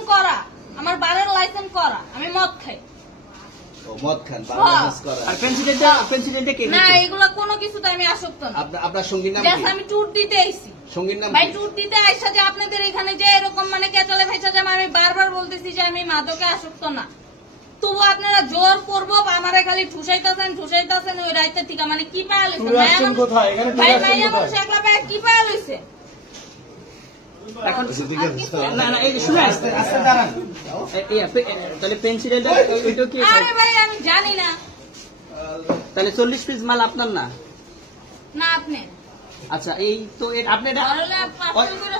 Licence করা, আমার বারের লাইসেন্স করা, আমি মদ খাই। মদ খান, আর প্রেসিডেন্টে কে? না, এগুলা কোনো কিছুতে আমি আসক্ত না। আপনার সঙ্গীর নাম কি? আমি ট্যুর দিতে আইছি। সঙ্গীর নাম ভাই ট্যুর দিতে আইসা যে আপনাদের এখানে যে এরকম মানে কেচালে খাইছা যে আমি বারবার বলতেছি যে আমি মাদকে আসক্ত না, তবু আপনারা জোর করবো আমারে খালি ঠুসাইতেছেন ওই রাইতে থেকে। মানে কি পায়া লইছে ভাই? ভাই আমার শেখলা ভাই কি পায়া লইছে? এখন না না এই শুনে আসতে দাঁড়ান। তাহলে প্রেসিডেন্ট ওইটা কি? আরে ভাই আমি জানি না। তাহলে 40 পিস মাল আপনার না? না আপনি। আচ্ছা এই তো আপনি এটা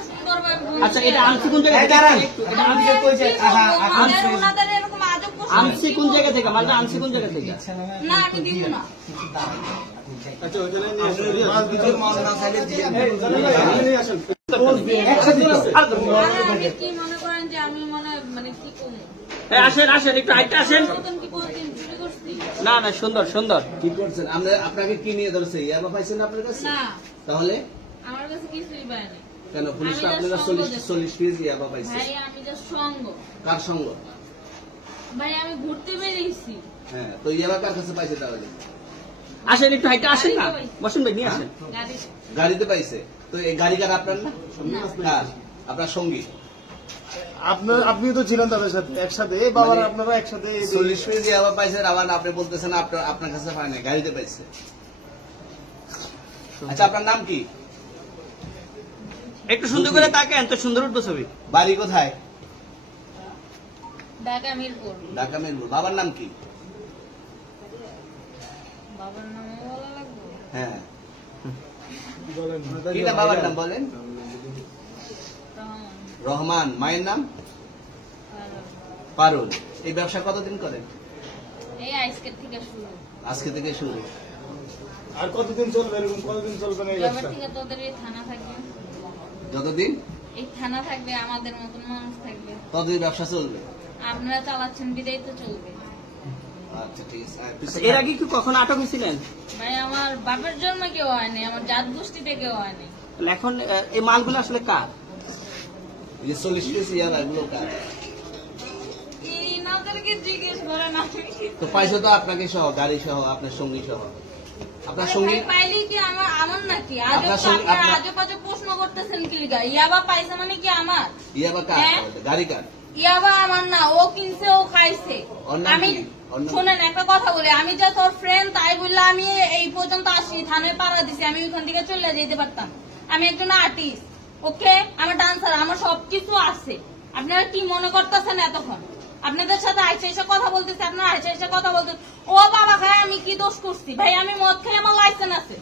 সুন্দরভাবে আচ্ছা এটা আনছি কোন জায়গা থেকে? এটা আনছি কোন জায়গা? আনছি কোন জায়গা থেকে? মালটা আনছি কোন জায়গা থেকে? না আমি দিব না। আচ্ছা ওইটা নিয়ে মাল ভিতর মাল না চাইলে দিয়ে আসেন। আপনি কি মনে করেন যে আমি মানে কি করবো? আসেন আসেন একটু হাইটে আসেন। না না সুন্দর সুন্দর। কি করছেন? আপনাকে কি নিয়ে ধরছে? ইয়াবা পাইছেন আপনার কাছে? না তাহলে আমার কাছে কিছুই পায় না। কেন পুলিশ আপনারা 40 পিস ইয়াবা পাইছে? ভাই আমি জাস্ট সঙ্গ। কার সঙ্গ? ভাই আমি ঘুরতে বেরিয়েছি। হ্যাঁ, তো ইয়াবা কার কাছে পাইছে তাহলে? আসেন একটু হাইটে আসেন না, বসুন ভাই নিয়ে আসেন। গাড়িতে পাইছে। তো এই গাড়ি কার আপনার না? কার? আপনার সঙ্গী। আপনি তো ছিলেন তাদের সাথে একসাথে, বাবার আপনারা একসাথে 40 পিস ইয়াবা পাইছেন, আবার আপনি বলতেছেন আপনার কাছে পায় না, গাড়িতে পাইছে। আচ্ছা আপনার নাম কি? একটু সুন্দর করে তাকান তো সুন্দর উঠবো ছবি। বাড়ি কোথায়? ঢাকা মিরপুর। ঢাকা মিরপুর। বাবার নাম কি? বাবার নাম বলা লাগবে? হ্যাঁ কি না বাবার নাম বলেন? রহমান। মায়ের নাম? পারুল। এই ব্যবসা কতদিন করেন? এই আজকে থেকে শুরু। আজকে থেকে শুরু। আর কতদিন চলবে? এরকম কতদিন চলবে না এই এবার ব্যবসা? থেকে তোদের এই থানা থাকবে, যতদিন এই থানা থাকবে, আমাদের মতন মানুষ থাকবে, ততদিন ব্যবসা চলবে। আপনারা চালাচ্ছেন বিদায় তো চলবে। আচ্ছা ঠিক আছে। এর আগে কি কখনো আটক হয়েছিলেন? ভাই আমার বাপের জন্ম কেউ হয়নি, আমার জাত গোষ্ঠীতে কেউ হয়নি। এখন এই মালগুলো আসলে কার? এই যে 40 পিস ইয়াবা এগুলো কার? ইনাদেরকে জিজ্ঞেস করেন। তো পাইছো তো আপনাকে সহ, গাড়ি সহ, আপনার সঙ্গী সহ। আপনার সঙ্গী পাইলে কি আমার নাকি? আপনার আজব আজব প্রশ্ন করতেছেন কি লিগা? ইয়াবা পাইছে মানে কি আমার? ইয়াবা কার? হ্যাঁ? গাড়ি কার? ইয়াবা আমার না, ও কিনছে, ও খাইছে। আমি শোনেন একটা কথা বলি, আমি যে তোর ফ্রেন্ড তাই বললে আমি এই পর্যন্ত আসি, থানায় পাড়া দিছি, আমি ওইখান থেকে চলে যেতে পারতাম। আমি একজন আর্টিস্ট, ওকে, আমার ডান্সার, আমার সবকিছু আছে। আপনারা কি মনে করতেছেন এতক্ষণ? আপনাদের সাথে আইসা এসে কথা বলতেছি, আপনারা আইসা এসে কথা বলতেছেন। ও বাবা খায় আমি কি দোষ করছি? ভাই আমি মদ খাই, আমার লাইসেন্স আছে।